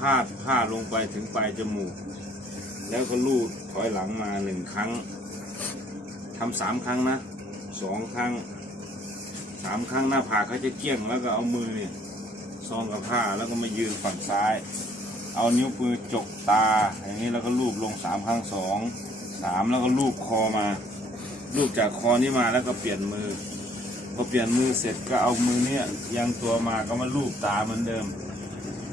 พาดผ้าลงไปถึงปลายจมูก แล้วก็ลูดถอยหลังมาหนึ่งครั้งทำสามครั้งนะสองครั้งสามครั้งหน้าผากเขาจะเกี้ยงแล้วก็เอามือเนี่ยซองกับผ้าแล้วก็มายืนฝั่งซ้าย เอานิ้วมือจกตา อย่างนี้แล้วก็ลูบลงสามครั้งสองสามแล้วก็ลูบคอมา ลูบจากคอนี้มาแล้วก็เปลี่ยนมือพอเปลี่ยนมือเสร็จก็เอามือเนี่ยยังตัวมาก็มาลูบตาเหมือนเดิม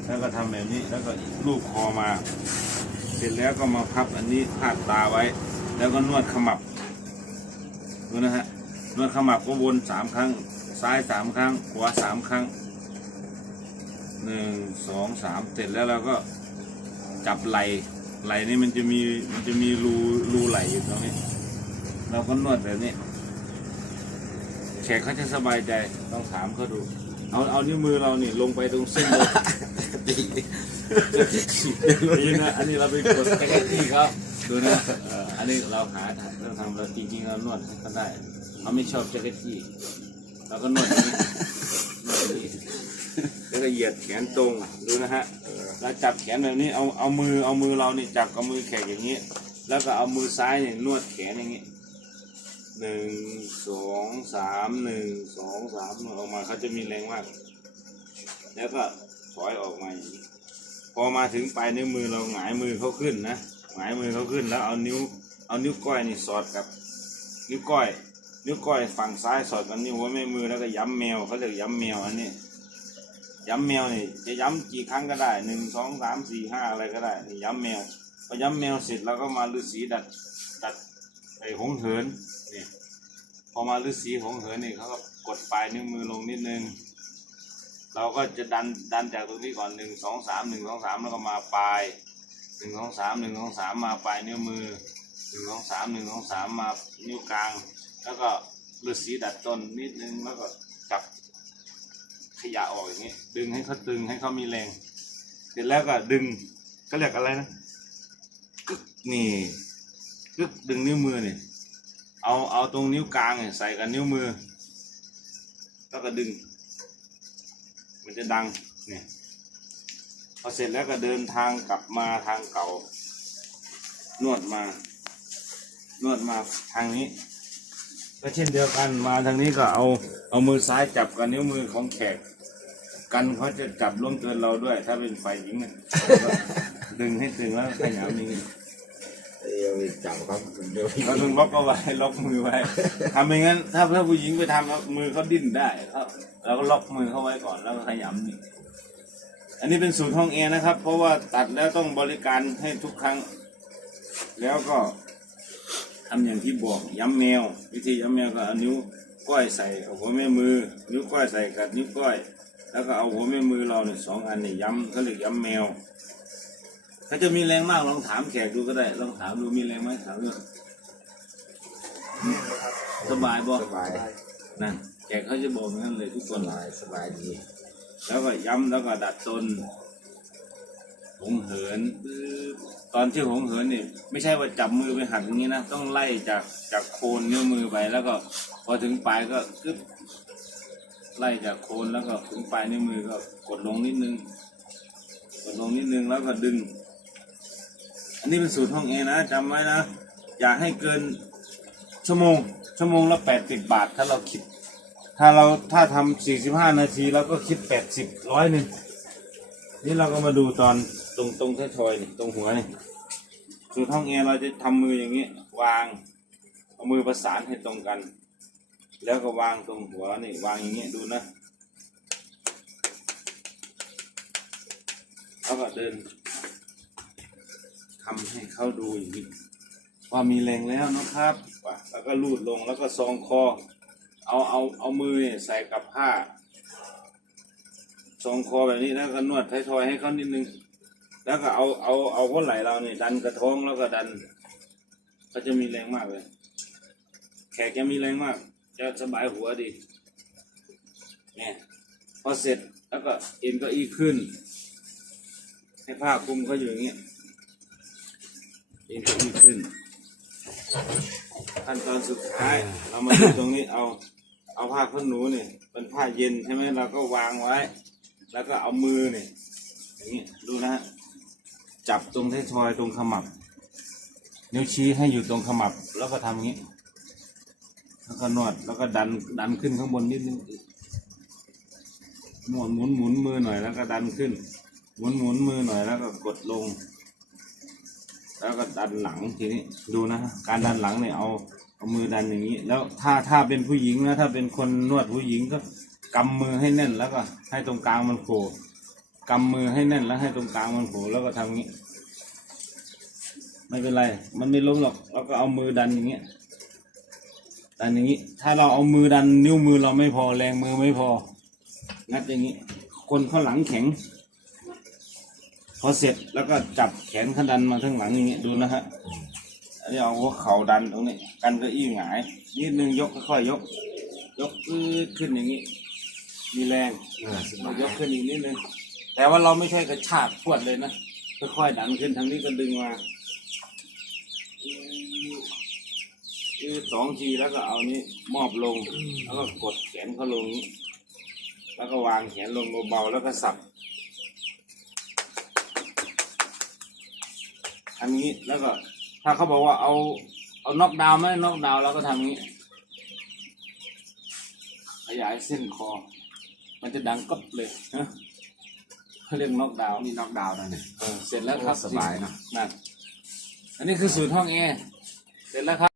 แล้วก็ทำแบบนี้แล้วก็ลูบคอมา เสร็จแล้วก็มาพับอันนี้พาดตาไว้ แล้วก็นวดขมับดูนะฮะนวดขมับก็วนสามครั้ง ซ้ายสามครั้ง ขวาสามครั้งหนึ่งสองสามเสร็จแล้วเราก็จับไหล่ไหล่นี่มันจะมีมันจะมีรูรูไหลอยู่ตรงนี้ เราก็นวดแบบนี้แขกเขาจะสบายใจต้องถามเขาดู เอาเอานิ้วมือเราเนี่ยลงไปตรงเส้นเลยนี่นะอันนี้เราไปกดแท็กซี่เขาดูนะอันนี้เราหาเราทำเราจริงๆเรานวดให้เขาได้เขาไม่ชอบแจ็คเก็ตจี้เราก็นวดนี้นวดนี้แล้วก็เหยียดแขนตรงดูนะฮะเราจับแขนแบบนี้เอาเอามือเอามือเรานี่จับกับมือแขกอย่างนี้ แล้วก็เอามือซ้ายเนี่ยนวดแขนอย่างนี้ หนึ่งสองสามหนึ่งสองสามออกมาเขาจะมีแรงมาก แล้วก็ถอยออกมาอย่างนี้พอมาถึงปลายนิ้วมือเราหงายมือเขาขึ้นนะหงายมือเขาขึ้นแล้วเอานิ้วเอานิ้วก้อยนี่สอดกับ นิ้วก้อย นิ้วก้อยฝั่งซ้ายสอดกับนิ้วหัวแม่มือแล้วก็ย้ำแมวเขาเรียกย้ำแมวอันนี้ย้ำแมวนี่จะย้ำกี่ครั้งก็ได้หนึ่งสองสามสี่ห้าอะไรก็ได้นี่ย้ำแมวพอย้ำแมวเสร็จเราก็มาฤาษีดัดดัดไอ้หงเหิน นี่พอมาฤาษีหงเหินนี่เขาก็กดปลายนิ้วมือลงนิดนึง เราก็จะดันดันจากตรงนี้ก่อนหนึ่งสองสามหนึ่งสองสามแล้วก็มาปลายหนึ่งสองสามหนึ่งสองสามมาปลายนิ้วมือหนึ่งสองสามหนึ่งสองสามมานิ้วกลาง แล้วก็ฤาษีดัดต้นนิดนึงแล้วก็จับขยะออกอย่างนี้ ดึงให้เขาตึงให้เขามีแรง เสร็จแล้วก็ดึงเขาเรียกอะไรนะกึกนี่กึกดึงนิ้วมือนี่ เอาเอาตรงนิ้วกลางเนี่ยใส่กับนิ้วมือ แล้วก็ดึง มันจะดังเนี่ยพอเสร็จแล้วก็เดินทางกลับมาทางเก่า นวดมา นวดมาทางนี้ ก็เช่นเดียวกันมาทางนี้ก็เอาเอามือซ้ายจับกับนิ้วมือของแขก กันเขาจะจับล่วงเกินเราด้วย ถ้าเป็นฝ่ายหญิงนะดึงให้ตึงแล้วขยำนี้ เดี๋ยวจับครับเดี๋ยวเราต้องล็อกเอาไว้ล็อกมือไว้ทำไม่งั้น ถ้าถ้าผู้หญิงไปทำมือเขาดิ้นได้เขาเราก็ล็อกมือเขาไว้ก่อนแล้วก็ขยำนี่อันนี้เป็นสูตรห้องแอร์นะครับ เพราะว่าตัดแล้วต้องบริการให้ทุกครั้ง แล้วก็ทำอย่างที่บอกย้ำแมว วิธีย้ำแมวก็เอานิ้วก้อยใส่เอาหัวแม่มือ นิ้วก้อยใส่กับนิ้วก้อย แล้วก็เอาหัวแม่มือเราเนี่ยสองอันเนี่ยย้ำเขาเรียกย้ำแมว ถ้าจะมีแรงมากลองถามแขกดูก็ได้ ลองถามดูมีแรงไหมถามดูสบายบอกสบายนั่นแขกเขาจะบอกอย่างนั้นเลยทุกคสนบายสบายดี แล้วก็ย้ำแล้วก็ดัดตนหงเหินปึ๊บตอนที่หงเหินนี่ไม่ใช่ว่าจับมือไปหักอย่างนี้นะต้องไล่จากจากโคนนิ้วมือไปแล้วก็ พอถึงปลายก็กึบไล่จากโคนแล้วก็ถึงปลายนิ้วมือก็กดลงนิดนึงกดลงนิดนึงแล้วก็ดึงอั นนี้เป็นสูตรห้องเอนะจำไว้นะ อย่าให้เกินชั่วโมง ชั่วโมงละแปดสิบบาท ถ้าเราคิด ถ้าเราถ้าทำสี่สิบห้านาทีเราก็คิดแปดสิบร้อยหนึ่งนี่เราก็มาดูตอนตรงตรงท้ายทอยนี่ตรงหัวนี่สูตรห้องแอร์เราจะทำมืออย่างนี้ วางเอามือประสานให้ตรงกัน แล้วก็วางตรงหัวนี่วางอย่างเงี้ยดูนะแล้วก็เดิน ทำให้เขาดูอย่างนี้ว่ามีแรงแล้วนะครับว่ะแล้วก็ลูดลงแล้วก็ซองคอ เอาเอาเอามือเนี่ยใส่กับผ้าทรงคอแบบนี้แล้วก็นวดไทยทอยให้เขานิดนึง แล้วก็เอาเอาเอาหัวไหล่เราเนี่ยดันกระท้องแล้วก็ดันก็จะมีแรงมากเลย แขกจะมีแรงมาก จะสบายหัวดีเนี่ยพอเสร็จแล้วก็เอ็นเก็อีขึ้น ให้ผ้าคลุมเขาอยู่อย่างเงี้ย เอ็นเก็อีขึ้น ขั้นตอนสุดท้าย เรามาดูตรงนี้เอา เอาผ้าขนหนูเนี่ยเป็นผ้าเย็นใช่ไหมเราก็วางไว้ แล้วก็เอามือเนี่ยอย่างนี้ดูนะฮะจับตรงท้ายทอยตรงขมับ นิ้วชี้ให้อยู่ตรงขมับ แล้วก็ทำอย่างนี้ แล้วก็นวดแล้วก็ดันดันขึ้นข้างบนนิดนึงหมุนหมุนหมุนมือหน่อยแล้วก็ดันขึ้น หมุนหมุนมือหน่อยแล้วก็กดลง แล้วก็ดันหลังทีนี้ดูนะฮะการดันหลังเนี่ยเอาเอามือดันอย่างนี้ แล้วถ้าถ้าเป็นผู้หญิงนะถ้าเป็นคนนวดผู้หญิงก็กำมือให้แน่น แล้วก็ให้ตรงกลางมันโผล่กำมือให้แน่นแล้วให้ตรงกลางมันโผล่แล้วก็ทำอย่างนี้ ไม่เป็นไร มันไม่ล้มหรอกเราก็เอามือดันอย่างเงี้ยดันอย่างนี้ ถ้าเราเอามือดันนิ้วมือเราไม่พอแรงมือไม่พองัดอย่างนี้ คนข้างหลังแข็ง อเสร็จแล้วก็จับแขนขาดันมาข้างหลังอย่างเงี้ยดูนะฮะอันนี้เอาหัวเข่าดันตรงนี้กันเก็อี้หงายนิดนึงยกค่อยๆยก ยกขึ้นขึ้นอย่างนี้ มีแรงอ่ายกขึ้นอีกนิดนึงแต่ว่าเราไม่ใช่กระชากพวดเลยนะค่อยๆดันขึ้นทางนี้ก็ดึงมาคือสองทีแล้วก็เอานี้มอบลง แล้วก็กดแขนเขาลง แล้วก็วางแขนลงเบาๆแล้วก็สับ อันนี้แล้วก็ถ้าเขาบอกว่าเอาเอาน็อกดาวน์ไหมน็อกดาวน์เราก็ทำอย่างนี้ ขยายเส้นคอ มันจะดังก๊อบเลยนะเขาเรียกน็อกดาวน์นี่น็อกดาวน์นะเนี่ยเออเสร็จแล้วครับสบายเนอะนั่นอันนี้คือสูตรห้องแอร์เสร็จแล้วครับ